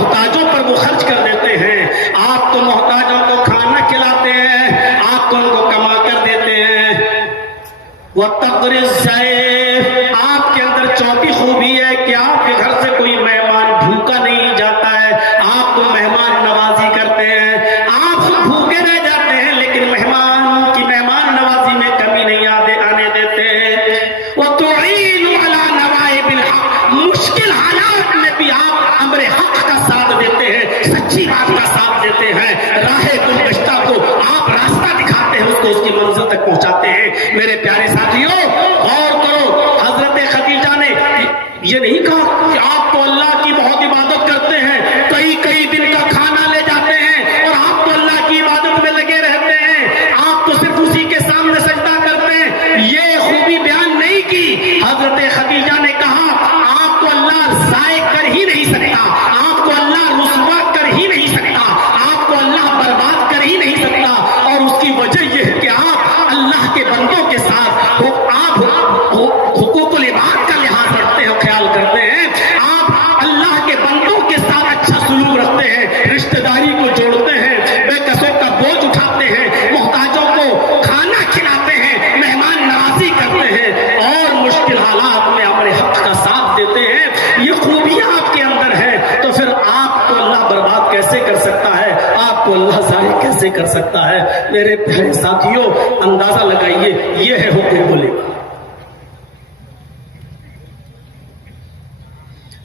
मोहताजों पर वो खर्च कर देते हैं। आप तो मोहताजों को खाना खिलाते हैं, आप तो उनको कमा कर देते हैं। वो तक़रीज़ आपके अंदर चौथी खूबी है कि आपके घर से कोई मेहमान भूखा नहीं जाता है, आप तो मेहमान नवाजी करते हैं। आप भूखे रह जाते हैं लेकिन मेहमान की मेहमान नवाजी में कमी नहीं आने देते हैं। वो तुईनु अला नवाइबिल हक़, मुश्किल हालात में भी आप अमरे हक का साथ देते हैं, सच्ची बात का साथ देते हैं। राहे गुलगश्ता को आप रास्ता दिखाते हैं, उसको उसकी मंजिल तक पहुंचाते हैं। मेरे प्यारे साथियों, गौर करो, हजरत खदीजा ने ये नहीं कहा कि आप तो अल्लाह की बहुत इबादत करते हैं, कई कई दिन का खाना ले जाते हैं और आप तो अल्लाह की इबादत में लगे रहते हैं, आप तो सिर्फ उसी के सामने सजदा करते हैं। ये खूबी बयान नहीं की। हजरत खदीजा ने कहा आपको अल्लाह ज़ाय कर ही नहीं सकता, आपको अल्लाह रुसवा कर ही नहीं सकता, आपको अल्लाह बर्बाद कर ही नहीं सकता। और उसकी वजह यह है कि आप अल्लाह के बंदों के साथ हुकूकुल इबाद का लिहाज रखते हैं, ख्याल करते हैं। आप अल्लाह के बंदों के साथ अच्छा सुलूक रखते हैं, रिश्तेदारी को जोड़ते हैं, बेकसों का बोझ उठाते हैं, मोहताजों को खाना खिलाते हैं, मेहमान नवाजी करते हैं और मुश्किल हालात में हमारे हक का साथ देते हैं। ये खूबियां आपके अंदर है, तो फिर आपको अल्लाह बर्बाद कैसे कर सकता है, आपको अल्लाह ज़ाहिर कैसे कर सकता है। मेरे प्यारे साथियों, अंदाजा लगाइए, ये है हुकूकुल इबाद।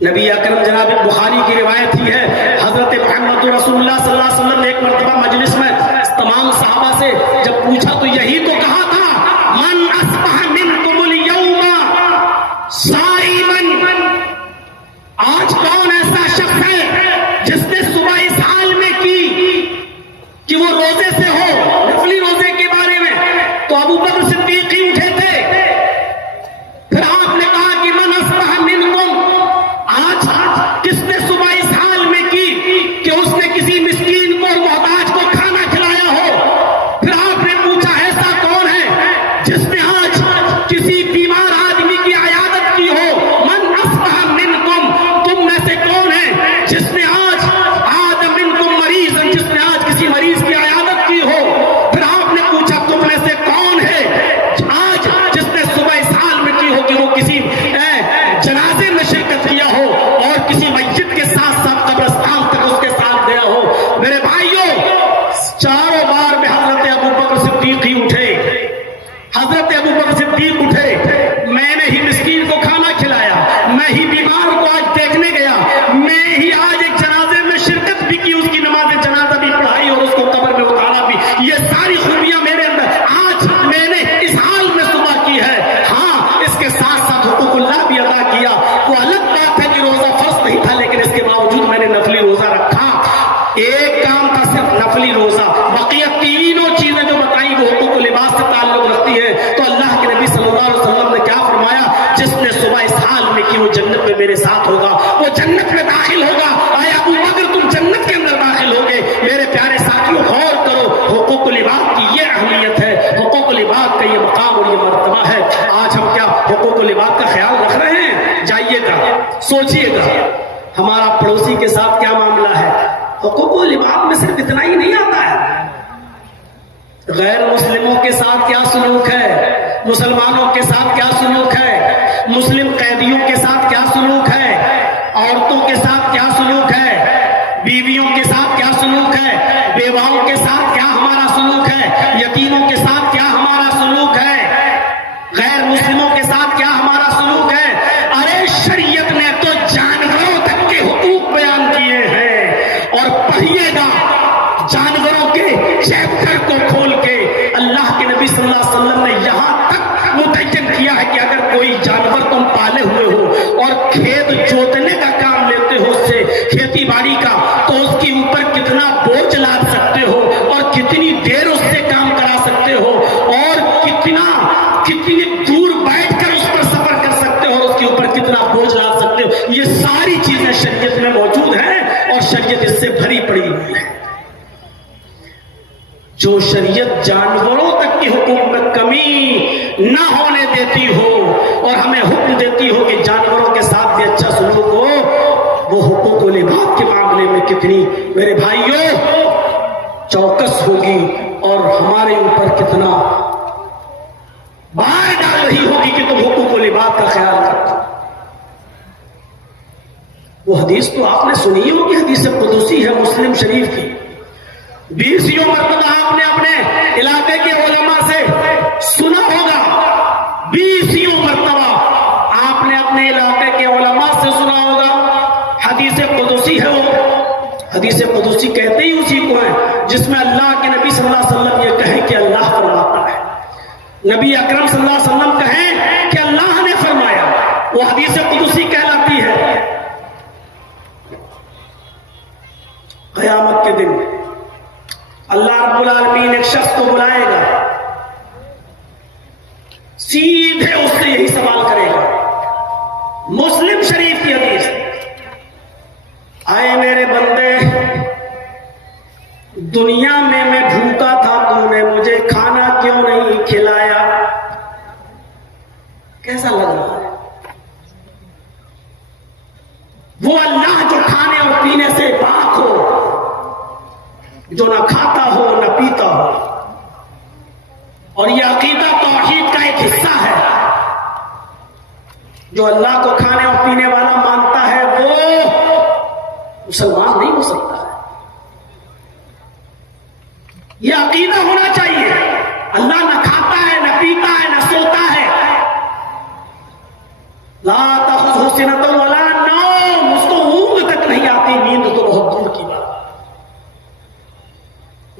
नबी अकरम जनाब बुखारी की रिवायत ही है, हजरत मोहम्मद रसूलुल्लाह सल्लल्लाहु अलैहि वसल्लम ने एक मर्तबा मजलिस में तमाम सहाबा से जब पूछा तो यही तो कहा था, मन अस्बह मिनकुमुल यौमा साइमन, आज कौन ऐसा शख्स है जिसने सुबह इस हाल में की कि वो रोजे से हो, नफली रोजे के बारे में। तो अबू बकर सिद्दीक ही उठे थे। फिर आपने कहा कि मन अस्बह मिनकुम, आज किसने सुबह इस हाल में की कि उसने किसी मिस्कीन को और मोहताज को खाना खिलाया हो। फिर आपने पूछा ऐसा कौन है जिसने आज किसी बीमार आदमी की अयादत की हो। मन अस्बह मिनकुम, तुम में से कौन है जिसने आज आद मिनकुम मरीज़न, जिसने आज किसी मरीज की अयादत की हो। फिर आपने पूछा तुम में से कौन है आज जिसने सुबह इस हाल में की हो कि वो किसी जनाजे में शिरकत किया हो और किसी मस्जिद के साथ साथ कब्रिस्तान तक उसके साथ गया हो। मेरे भाइयों, चारों बार में हजरत अबू बकर सिद्दीक ही उठे, हजरत अबू बकर सिद्दीक उठे। मैंने ही मिस्कीन को खाना खिलाया, मैं ही बीमार को आज देखने गया, मैं ही आज एक जनाजे में शिरकत भी की, उसकी नमाज जनाजा भी पढ़ाई और उसको कब्र में उतारा भी। ये सारी खूबियां मेरे अंदर आज मैंने इस हाल में सुबह की है। हाँ, इसके साथ साथ हुकूकुल्लाह भी अदा किया। वो अलग बात है कि रोजा फर्ज नहीं था, लेकिन इसके बावजूद मैंने नफली रोजा रखा। एक काम था सिर्फ नफली रोजा, बकिया तीनों चीजें जो बताई वो हुकूकुल इबाद से ताल्लुक रखती है। तो अल्लाह के नबी सल्लल्लाहु अलैहि वसल्लम ने क्या फरमाया, जिसने सुबह इस हाल में की वो जन्नत में मेरे साथ होगा, वो जन्नत में दाखिल होगा। आए अबू बकर तुम जन्नत के अंदर दाखिल होगे। मेरे प्यारे साथियों, गौर करो, हुकूकुल इबाद की ये अहमियत है, हुकूकुल इबाद का ये मकाम और ये मर्तबा है। आज हम क्या हुकूकुल इबाद का ख्याल रख रहे हैं? जाइएगा, सोचिएगा हमारा पड़ोसी के साथ क्या मामला है। हुकूकुल इबाद में सिर्फ इतना ही नहीं आता है, गैर मुस्लिमों के साथ क्या सलूक है, मुसलमानों के साथ क्या सलूक है, मुस्लिम कैदियों के साथ क्या सलूक है, औरतों के साथ क्या सलूक है, बीवियों के साथ क्या सलूक है, बेवाओं के साथ क्या हमारा सलूक है, यतीमों के साथ क्या हमारा सलूक है, गैर मुस्लिमों के साथ क्या हमारा सलूक है। अरे शरीयत ने तो जानवरों तक के हुकूक बयान किए हैं। और पढ़िएगा जानवरों के चैप्टर को खोल के, अल्लाह के नबी सल्लल्लाहु अलैहि वसल्लम ने यहां तक मुतय्यन किया है कि अगर कोई जानवर तुम पाले हुए हो और खेत जोतने का काम लेते हो, उससे खेती बाड़ी का, तो उसके ऊपर कितना बोझ लाद सकते हो और कितनी देर उससे काम करा सकते हो और कितनी दूर बैठकर उस पर सफर कर सकते हो और उसके ऊपर कितना बोझ लाद सकते हो। ये सारी चीजें शरीयत में मौजूद हैं और शरीयत इससे भरी पड़ी हुई है। जो शरीयत जानवरों तक के हुकूक में कमी ना होने देती हो और हमें हुक्म देती हो कि जानवरों के साथ भी अच्छा सलूक हो, वो हुकूकुल इबाद के मामले में कितनी मेरे भाइयों चौकस होगी और हमारे ऊपर कितना बार डाल रही होगी कि तुम हुकूकुल इबाद का ख्याल रखो। वो हदीस तो आपने सुनी होगी, हदीस कुदसी है मुस्लिम शरीफ की। 20 मरतबा आपने अपने इलाके के उलमा से सुना होगा, 20 मरतबा आपने अपने इलाके के उलमा से सुना होगा। हदीस कुदसी है वो। हदीस कुदसी कहते ही उसी को है जिसमें अल्लाह के नबी सल्लल्लाहु अलैहि वसल्लम ये कहें कि अल्लाह फरमाता है, नबी अकरम सल्लल्लाहु अलैहि वसल्लम कहें कि अल्लाह ने फरमाया। वो हदीस कुदसी कहलाती है। क़यामत के दिन अल्लाह रब्बुल आलमीन एक शख्स को बुलाएगा, सीधे उससे यही सवाल करेगा। मुस्लिम शरीफ की हदीस, आए मेरे बंदे, दुनिया में मैं भूखा था, तूने मुझे खाना क्यों नहीं खिलाया? कैसा लग रहा है? वो अल्लाह जो खाने और पीने से पाक हो, जो ना खाता हो ना पीता हो, और यह अकीदा तौहीद का एक हिस्सा है। जो अल्लाह को खाने और पीने वाला मानता है वो मुसलमान नहीं हो सकता है। यह अकीदा होना चाहिए। अल्लाह ना खाता है, ना पीता है, ना सोता है। ला ताखुज़हु सिनतुन वला नौम, उसको ऊंघ तक नहीं आती, नींद तो बहुत दूर की बात।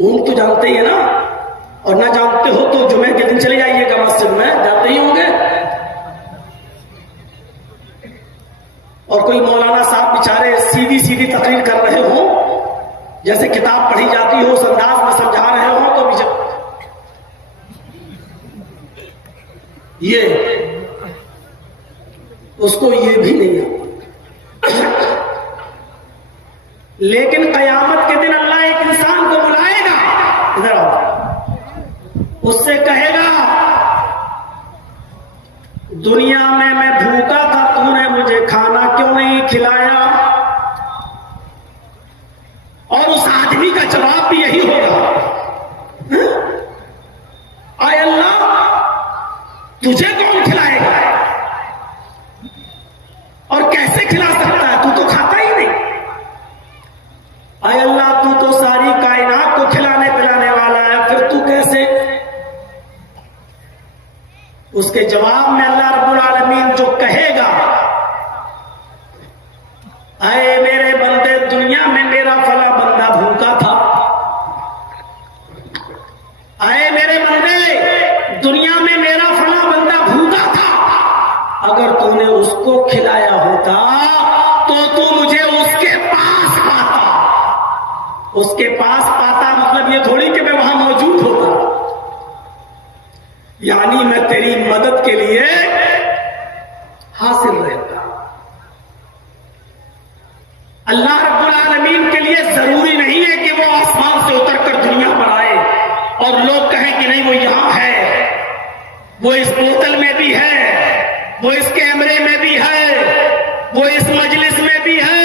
ऊंघ तो जानते ही है ना, और ना जानते हो तो जुमे के दिन चले जाइएगा मस्जिद में, जाते ही होंगे। और कोई मौलाना साहब बेचारे सीधी सीधी तकरीर कर रहे हो, जैसे किताब पढ़ी जाती हो, उस अंदाज में समझा रहे हो, तो ये उसको ये भी नहीं आता। लेकिन कयामत के दिन अल्लाह एक इंसान को बुलाएगा, इधर आओ, उससे कहेगा दुनिया में मैं भूखा था, तूने मुझे खाना क्यों नहीं खिलाया? और उस आदमी का जवाब भी यही होगा, आय अल्लाह तुझे कौन खिलाएगा और कैसे खिला सकता है? तू तो खाता ही नहीं। आय अल्लाह तू तो सारी कायनात को खिलाने पिलाने वाला है, फिर तू कैसे? उसके जवाब में अल्लाह रब्बुल आलमीन जो कहेगा, आए मेरे बंदे, दुनिया में मेरा फला बंदा भूखा था। आए मेरे बंदे, दुनिया में मेरा फला बंदा भूखा था। अगर तूने उसको खिलाया होता तो तू मुझे उसके पास पाता। उसके पास पाता मतलब ये थोड़ी कि मैं वहां मौजूद होता, यानी मैं तेरी मदद के लिए हासिल रहता। अल्लाह रब्बुल आलमीन के लिए जरूरी नहीं है कि वो आसमान से उतरकर दुनिया पर आए और लोग कहें कि नहीं वो यहां है, वो इस बोतल में भी है, वो इस कैमरे में भी है, वो इस मजलिस में भी है।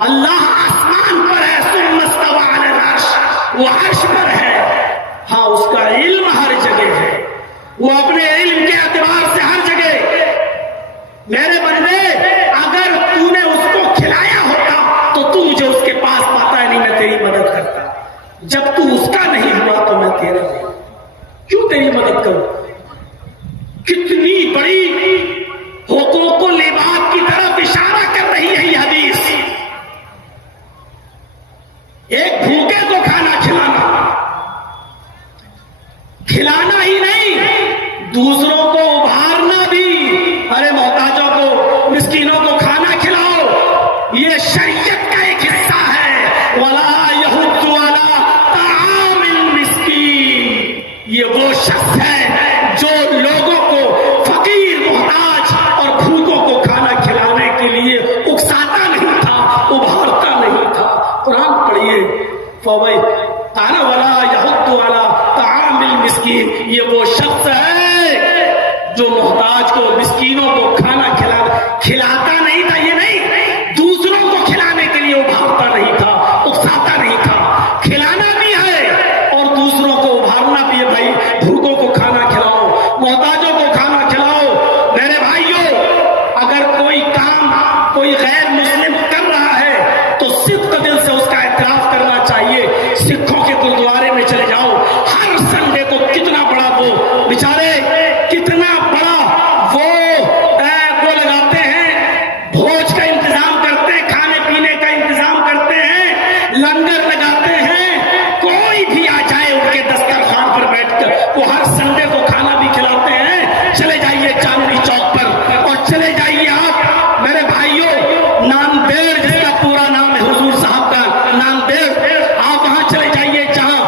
अल्लाह आसमान पर है, सुम्मा इस्तवा अलल अर्श, वो अर्श पर है। हाँ, उसका इल्म हर जगह है, वो अपने इल्म के एतबार से हर जगह। मेरे बंदे, अगर तूने उसको खिलाया होता तो तू मुझे उसके पास पाता है, नहीं मैं तेरी मदद करता। जब तू उसका नहीं हुआ तो मैं तेरा नहीं, क्यों तेरी मदद करूं? कितनी बड़ी हुकूकुल इबाद की तरफ इशारा कर रही है यह हदीस। एक भूखे को खाना खिलाना, खिलाना ही नहीं, दूसरों को उभारना भी। अरे मोहताजों को, मिस्कीनों को खाना खिलाओ, ये शरीयत का एक हिस्सा है। वला यहुद्दु अला ताआमिल मिस्कीन, ये वो शख्स है जो लोगों को, फकीर, मोहताज और भूखों को खाना खिलाने के लिए उकसाता नहीं था, उभारता नहीं था। कुरान पढ़िए, फवै ताना वला यहुद्दु अला ताआमिल मिस्कीन, ये वो शख्स है जो मोहताज खिलाता नहीं था, ये नहीं, दूसरों को खिलाने के लिए उभारता नहीं था, उकसाता नहीं था। खिलाना भी है और दूसरों को उभारना भी है। भाई भूखों को खाना खिलाओ, मोहताजों को खाना खिलाओ। मेरे भाइयों, अगर कोई काम कोई गैर मुस्लिम कर रहा है तो सिद्क दिल से उसका एतराफ करना चाहिए। सिखों के गुरुद्वारे में चले जाओ, हर संडे को कितना बड़ा वो बेचारे, कितना बड़ा वो लगाते हैं, भोज का इंतजाम करते हैं, खाने पीने का इंतजाम करते हैं, लंगर लगाते हैं। कोई भी आ जाए उनके दस्तरखान पर बैठकर वो हर संडे को खाना भी खिलाते हैं। चले जाइए चांदनी चौक पर और चले जाइए आप मेरे भाइयों नांदेड़, जिसका पूरा नाम है हुजूर साहब का नांदेड़, आप वहां चले जाइए जहां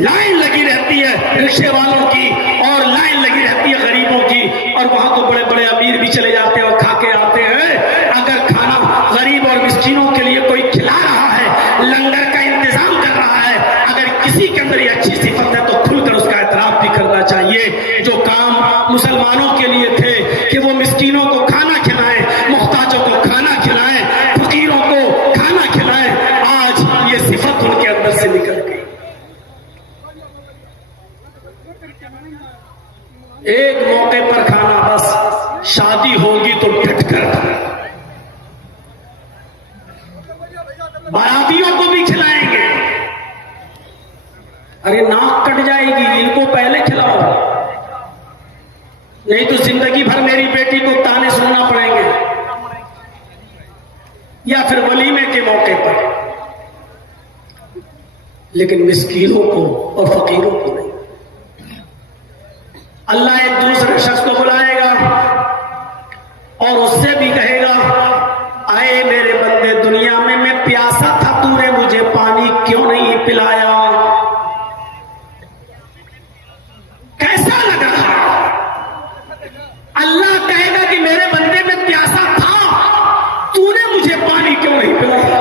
लाइन लगी रहती है रिक्शे वालों की और लाइन लगी रहती है गरीबों की, और वहां तो बड़े बड़े अमीर भी चले जाते हैं और खा के आते हैं। अगर खाना गरीब और मिस्कीनों के लिए कोई खिला रहा है, लंगर का इंतजाम कर रहा है, अगर किसी के अंदर ये अच्छी सिफत है तो खुलकर उसका एतराफ भी करना चाहिए। जो काम मुसलमानों के लिए थे कि वो मिस्कीनों को खाना खिलाएं, मुहताजों को खाना खिलाएं, फकीरों को खाना खिलाएं, आज ये सिफत उनके अंदर से निकल गई। एक मौके पर खाना, बस शादी होगी तो डटकर, बारातियों को भी खिलाएंगे। अरे नाक कट जाएगी, इनको पहले खिलाओ, नहीं तो जिंदगी भर मेरी बेटी को ताने सुनना पड़ेंगे। या फिर वलीमे के मौके पर, लेकिन मिस्कीनों को और फकीरों को नहीं। अल्लाह एक दूसरे शख्स को बुलाएगा और उससे भी कहेगा, आए मेरे बंदे, दुनिया में मैं प्यासा था, तूने मुझे पानी क्यों नहीं पिलाया? कैसा लगा? अल्लाह कहेगा कि मेरे बंदे में प्यासा था, तूने मुझे पानी क्यों नहीं पिलाया?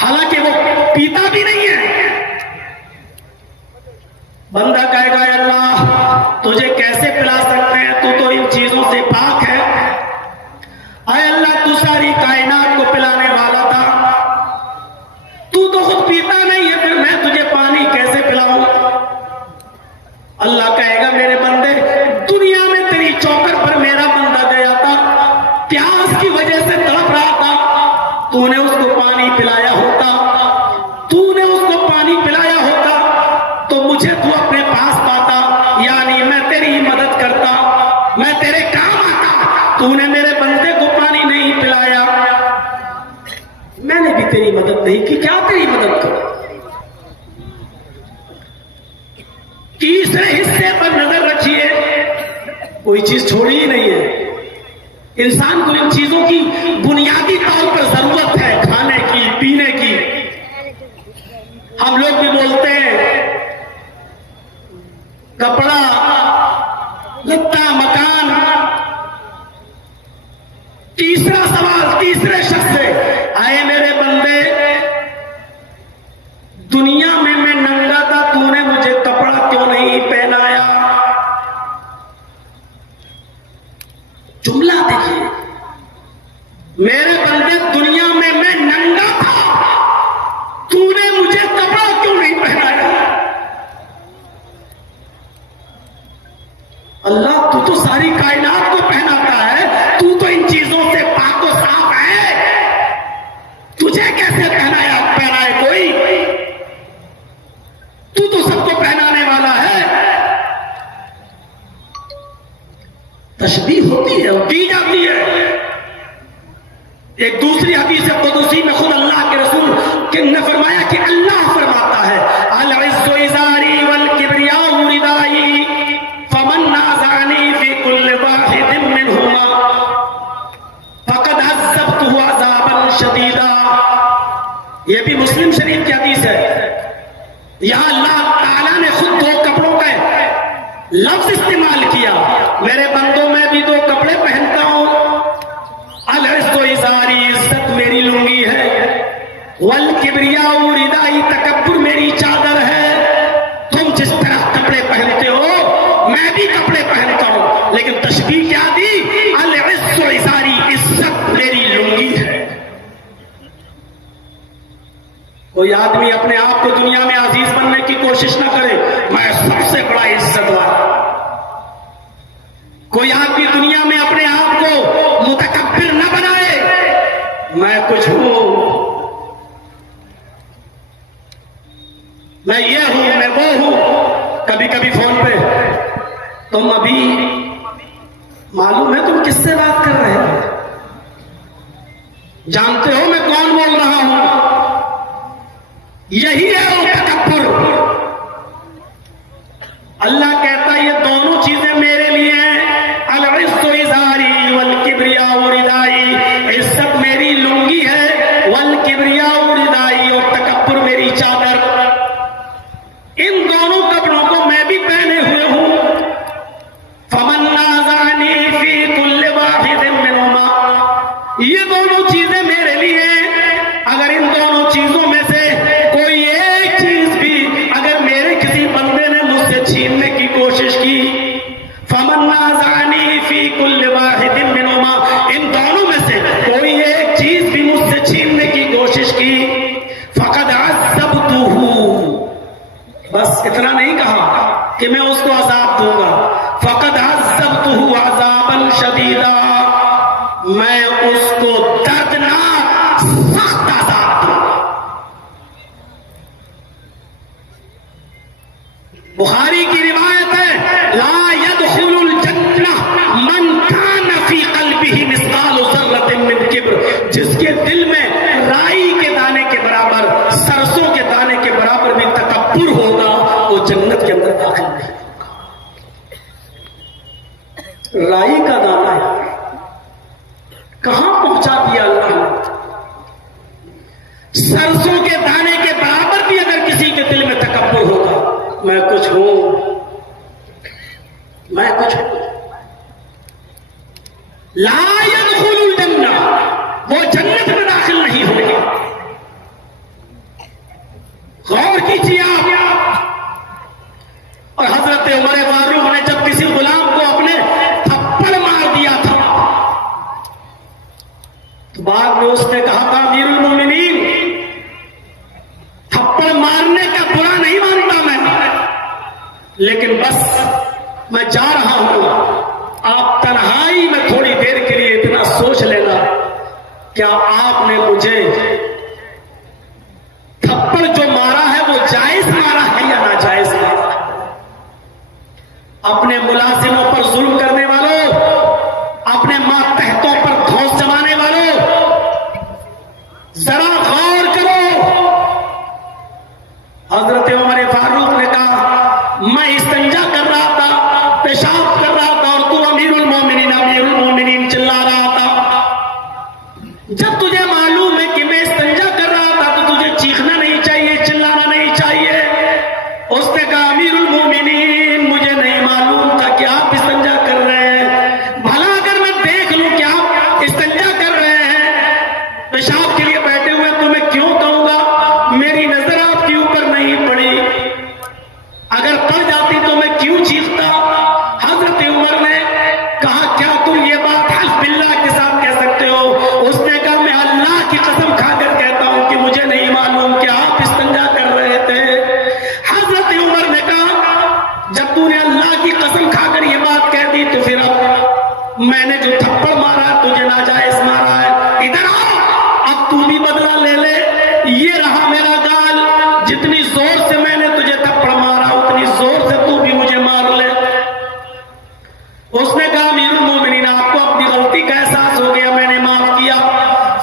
हालांकि वो पीता भी नहीं है। बंदा कहेगा, अल्लाह तुझे कैसे पिला सकते हैं, तू तो इन चीजों से पाक है। अरे अल्लाह, तू सारी कायनात को पिलाने वाला था, तू तो खुद पीता नहीं है, फिर मैं तुझे पानी कैसे पिलाऊं? अल्लाह कहेगा, मेरे बंदे, दुनिया में तेरी चौखट पर मेरा बंदा गया था, प्यास की वजह से तड़प रहा था, तूने उसको पानी पिलाया होता, तूने उसको पानी पिलाया होता तो मुझे तू अपने पास पाता, यानी मैं तेरी मदद करता, मैं तेरे काम आता। तूने मेरे बंदे को पानी नहीं पिलाया, मैंने भी तेरी मदद नहीं की, क्या तेरी मदद करूं? तीसरे हिस्से पर नजर रखिए, कोई चीज छोड़ी ही नहीं है। इंसान को इन चीजों की बुनियादी तौर पर जरूरत है, खाने की, पीने की। हम लोग भी बोलते हैं कपड़ा, लत्ता, मकान। तीसरा सवाल तीसरे शख्स से, आए मेरे बंदे, दुनिया में मैं नंगा था, तूने मुझे कपड़ा क्यों नहीं पहनाया? जुमला देखिए, मेरे बंदे, दुनिया में मैं नंगा था, तूने मुझे कपड़ा क्यों नहीं पहनाया? अल्लाह, तू तो सारी कायनात को पहनाता है, तू तो इन चीजों से पाक और साफ है, तुझे कैसे पहनाए कोई? तू तो सबको पहनाने वाला है। तशबीह होती है और दी जाती है। एक दूसरी हदीस कुदसी में खुद अल्लाह के रसूल ने फरमाया कि अल्लाह फरमाता है, अल इज़्ज़ु इज़ारी वल किब्रियाउ रिदाई फमन नाज़अनी फी कुल्लि वाहिदिन मिनहुमा फक़द अज़्ज़बतहु अज़ाबन शदीदा। यह भी मुस्लिम शरीफ की हदीस है। यहां अल्लाह ताला ने खुद दो कपड़ों का लफ्ज इस्तेमाल किया। मेरे बंदों में भी दो कपड़े पहनता हूं। अल इज़्ज़ु इज़ारी, इज्जत मेरी लुंगी है, वल किब्रियाउ रिदाई, तकब्बुर मेरी चादर है। तुम जिस तरह कपड़े पहनते हो मैं भी कपड़े पहनता हूं, लेकिन तशबीह तशबीह क्या दी, अल-इज़्ज़ु इज़ारी, इज्जत मेरी लुंगी है। कोई आदमी अपने आप को दुनिया में अजीज बनने की कोशिश ना करे, मैं सबसे बड़ा इज्जत वाला। कोई आदमी दुनिया में अपने आप को मुतकब्बिर न बनाए, मैं कुछ हूं, मैं ये हूं, मैं वो हूं। कभी कभी फोन पे, तुम अभी मालूम है तुम किससे बात कर रहे हो, जानते हो मैं कौन बोल रहा हूं। यही है वो तकब्बुर। अल्लाह कहता है ये दोनों चीजें मेरे लिए हैं, अल-इज़्ज़ु इज़ारी वल किब्रियाउ रिदाई, इज्जत मेरी लुंगी है, वल किब्रियाउ रिदाई, और तकब्बुर मेरी चादर। इन दोनों कपड़ों को मैं भी पहने हुए हूं। फमन नाज़ानी फी कुल्लि वाहिदिन मिनहुमा, ये दोनों चीजें मेरे लिए हैं। अगर इन दोनों चीजों में से कोई एक चीज भी अगर मेरे किसी बंदे ने मुझसे छीनने की कोशिश की, फमन नाज़ानी फी कुल्लि वाहिदिन मिनहुमा, इन दोनों में से कोई एक चीज भी मुझसे छीनने की कोशिश की, फक़द अज़्ज़बतुहु, बस इतना नहीं कहा कि मैं उसको अज़ाब दूंगा, फक़द अज़्ज़बतुहु अज़ाबन शदीदा, मैं उसको दर्दनाक सख्त अज़ाब दूंगा। बुखारी की रिवायत है, ला यदखुलुल जन्नह मन कान फी क़ल्बिही मिस्क़ालु ज़र्रतिन मिन किब्र, जिसके दिल में राई के दाने के बराबर, सरसों के दाने के बराबर भी तकब्बुर होगा, वो जन्नत के अंदर दाखिल नहीं होगा। राई का दाना है, कहां पहुंचा दिया अल्लाह ने। सरसों के दाने के बराबर भी अगर किसी के दिल में तकब्बुर होगा, मैं कुछ हूं, मैं कुछ हूं, ला यदखुलुल जन्नह, वो जन्नत में दाखिल नहीं होंगे। गौर कीजिए आप। और हजरत उमर फारूक ने जब किसी गुलाम को अपने थप्पड़ मार दिया था, तो बाद में उसने कहा था, अमीरुल मोमिनीन, थप्पड़ मारने का बुरा नहीं मानता मैं, लेकिन बस मैं जा रहा हूं, आप तन्हाई में थोड़ी देर के लिए इतना सोच लेना, क्या आपने मुझे थप्पड़ जो मारा है वो जायज मारा है या नाजायज मारा है। अपने मुलाजिमों पर जुल्म करने वालों, अपने मातहतों पर धौंस जमाने वालों, जरा गौर करो। हजरत उमर फारूक ने कहा, मैं इस्तंजा कर रहा था, पेशाब कर रहा था, और तू अमीरुल मोमिनीन चिल्ला रहा था। जब तुझे मालूम है कि मैं इस्तंजा कर रहा था, तो तुझे चीखना नहीं चाहिए, चिल्लाना नहीं चाहिए। उसने कहा, अमीरुल मोमिनीन, मुझे नहीं मालूम था कि आप इस्तंजा कर रहे हैं, भला अगर मैं देख लूं कि आप इस्तंजा कर रहे हैं, पेशाब के लिए बैठे हुए, तो मैं क्यों कहूंगा मेरी नजर आपके ऊपर नहीं पड़ी, अगर पड़ जाती तो मैं क्यों चीखता। हजरत उमर ने कहा, क्या तुम ये बात हल्फ बिल्लाह के साथ कह सकते हो। उसने कहा, मैं अल्लाह की कसम खाकर कहता हूं कि मुझे नहीं मालूम कि आप इस्तंजा कर रहे थे। हजरत उमर ने कहा, जब तूने अल्लाह की कसम खाकर ये बात कह दी, तो फिर अब मैंने जो थप्पड़ मारा तुझे नाजायज मारा है, इधर आओ, अब तू भी बदला ले ले। ये रहा मेरा गाल, जितनी जोर से मैंने तुझे थप्पड़ मारा, उतनी जोर से तू भी मुझे मार ले। उसने कहा, अमीरुल मोमिनीन, आपको अपनी गलती का एहसास हो गया, मैंने माफ किया।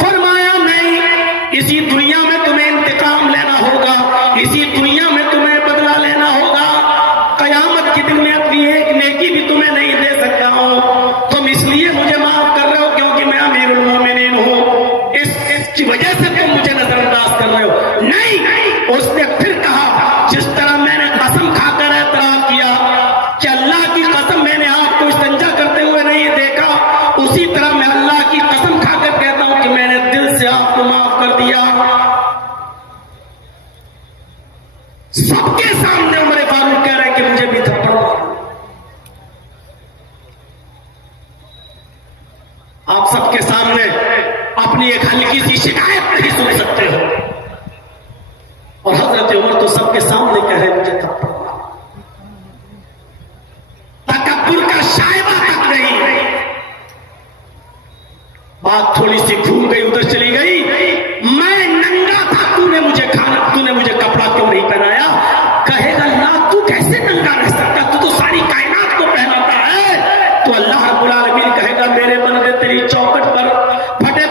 फरमाया, नहीं, इसी दुनिया में तुम्हें इंतकाम लेना होगा, इसी दुनिया में तुम्हें बदला लेना होगा। कयामत के दिन में अपनी एक नेकी भी तुम्हें नहीं दे सकता हूं। तुम इसलिए मुझे माफ कर रहे हो क्योंकि मैं अमीरुल मोमिनीन हूं, इसकी वजह से तुम मुझे नजरअंदाज कर रहे हो। नहीं, उसने फिर कहा, जिस तरह मैंने कसम खाकर एतराफ किया कि अल्लाह की कसम मैंने आपको इस्तंजा करते हुए नहीं देखा, उसी तरह मैं अल्लाह की कसम खाकर कहता हूं कि मैंने दिल से आपको माफ कर दिया। सबके सामने उमर फारूक कह रहे हैं कि मुझे भी थप्पड़ मारो। आप सबके सामने अपनी एक हल्की सी शिकायत नहीं सुन सकते हो। और हजरत उमर तो सबके सामने कह रहे मुझे तकब्बुर का शायबा तक नहीं। बात थोड़ी सी घूम गई, उधर चली गई। मैं नंगा था, तूने मुझे कपड़ा क्यों नहीं पहनाया? कहेगा ना, तू कैसे नंगा रह सकता, तू तो सारी कायनात को पहनाता है। तो अल्लाह रब्बुल आलमीन कहेगा मेरे बंदे तेरी चौखट पर फटे